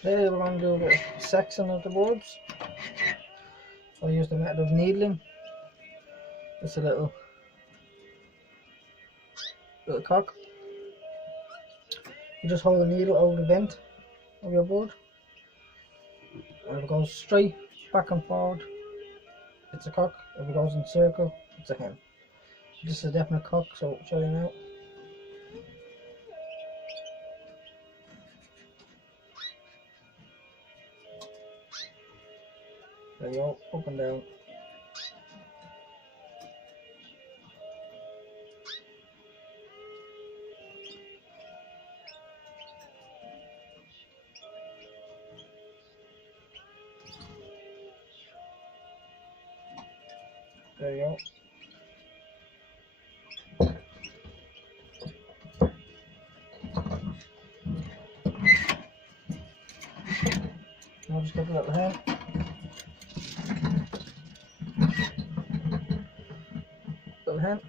Today we're going to do a bit of sexing of the boards. I'll use the method of needling. Just a little cock. You just hold the needle over the vent of your board, and if it goes straight back and forward, it's a cock. If it goes in a circle, it's a hen. This is a definite cock, so I'll show you now. There you go, up and down. There you go. Now just get the little hen. Little hen.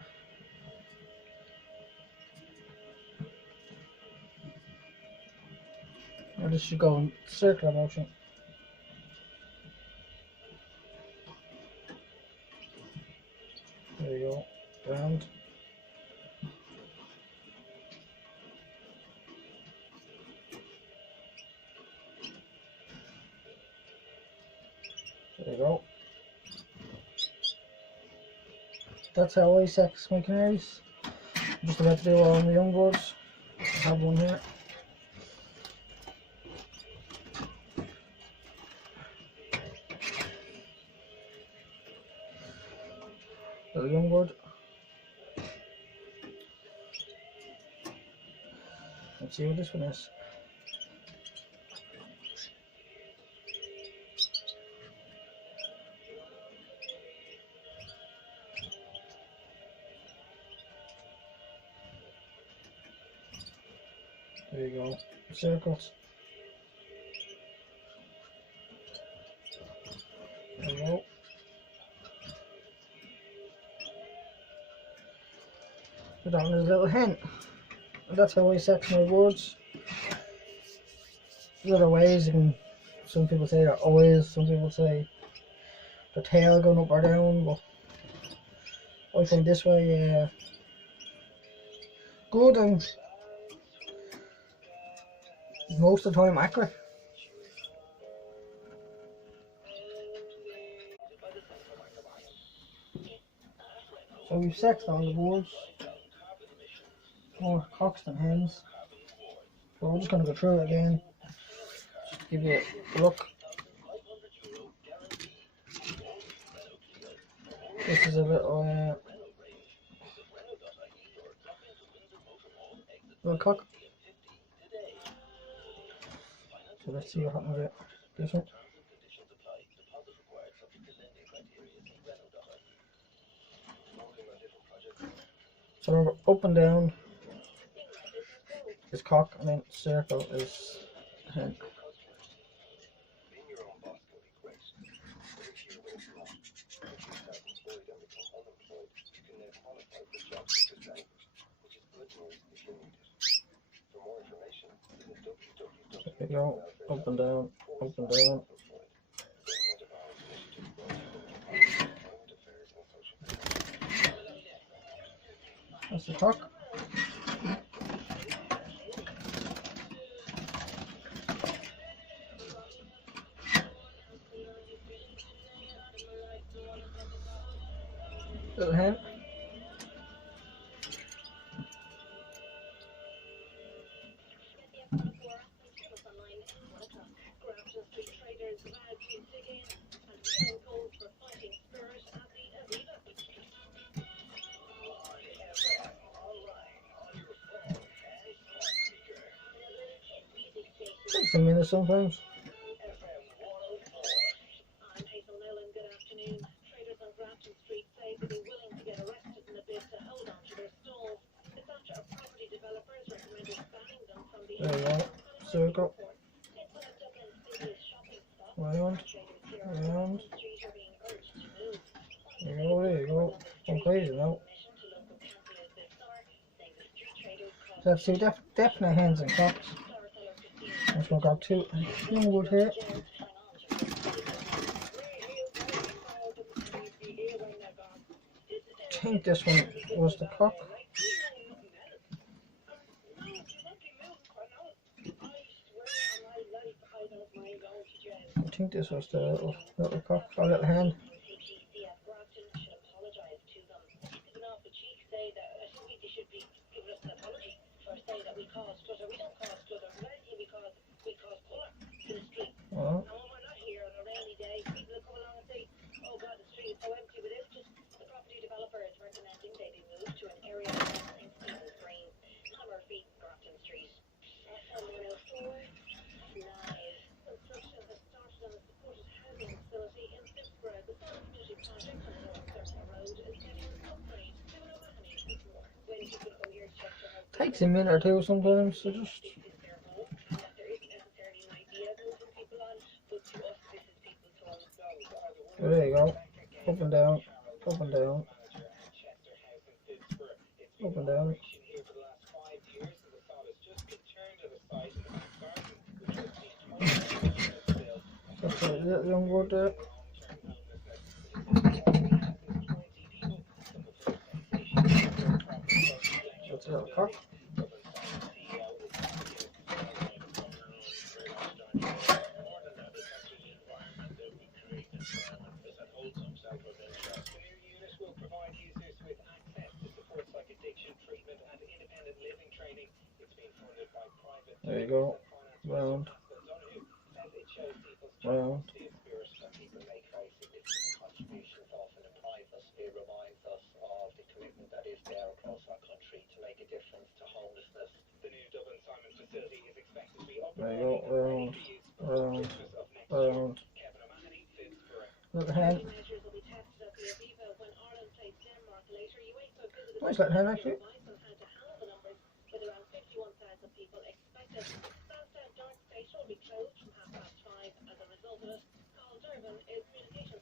Now this should go in circular motion. There you go. Round. There you go. That's how I sex my canaries. I'm just about to do all my young birds. I have one here. Little young bird. Let's see what this one is. There you go, circles. There you go. Put on this little hen. And that's how I sex my birds. There's other ways you can, some people say their eyes, some people say the tail going up or down, but I find this way good and most of the time accurate. So we've sexed all the boards, more cocks than hens. So we're just going to go through it again, just to give you a look. This is a little cock. So let's see what happens with this one. So up and down is cock, and then circle is hen. There you go, up and down, up and down. That's the cock. Little hen. Takes a minute sometimes. There you go, circle, round, round, there you go, I'm crazy now. So that's two definite hens and cocks. Let's look out two young wood here. I think this one was the cock. I think this was the little cock or little hen. Oh. Takes a minute or two sometimes, so just there you go. Up and down, up and down, up and down. That's a little young wood there. That's a little cock. There you go. Round. Round. There you go. Round. Round. Round. Little hen. Nice little hen actually.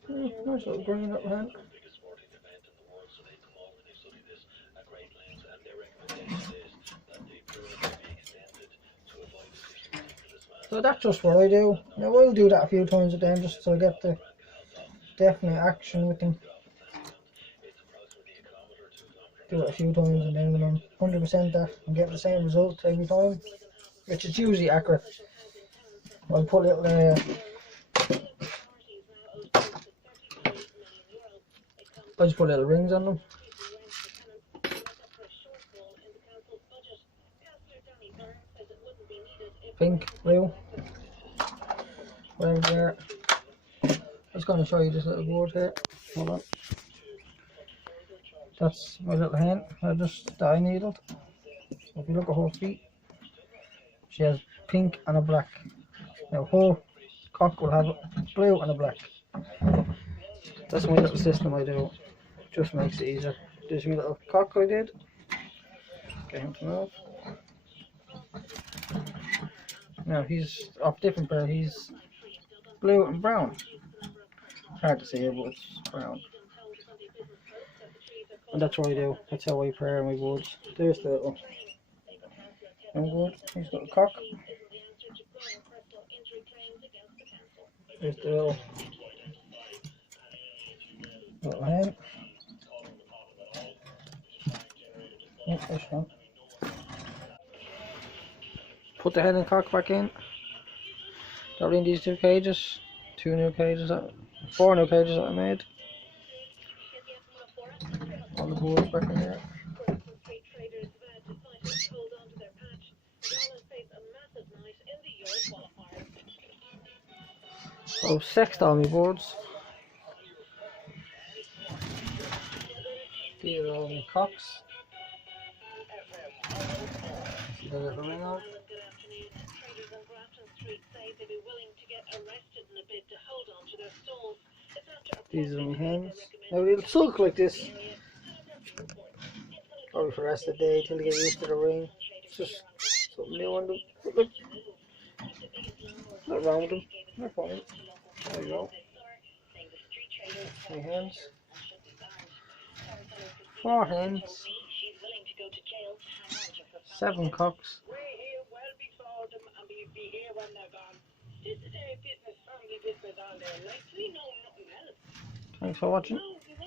Nice little green little hen. So that's just what I do. Now I'll do that a few times a day just so I get the definite action with them. Do it a few times and then when I'm 100% that I'm getting the same result every time, which is usually accurate. I'll put little I just put little rings on them. Pink, blue, whatever there. I'm just going to show you this little board here. Hold on. That's my little hen that I needled. So if you look at her feet, she has pink and a black. Now her cock will have a blue and a black. That's my little system I do. Just makes it easier. There's my little cock I did. Get him to move. Now he's off different pair. He's blue and brown. Hard to see here, but it's brown. And that's what I do. That's how I pair my birds. There's the little young bird. Here's the little cock. There's the little hen. Oh, this one. Put the hen and cock back in. Got in these 2 cages. 2 new cages, 4 new cages that I made. All the boards back in there. Oh, sexed all my boards. These are all my cocks. See the little ring on. These are my hens. Now they'll sulk like this probably for the rest of the day till they get used to the ring. It's just something new on them. Look, not around them. They're fine. There you go. My hens. 4 hens. 7 cocks. Thanks for watching.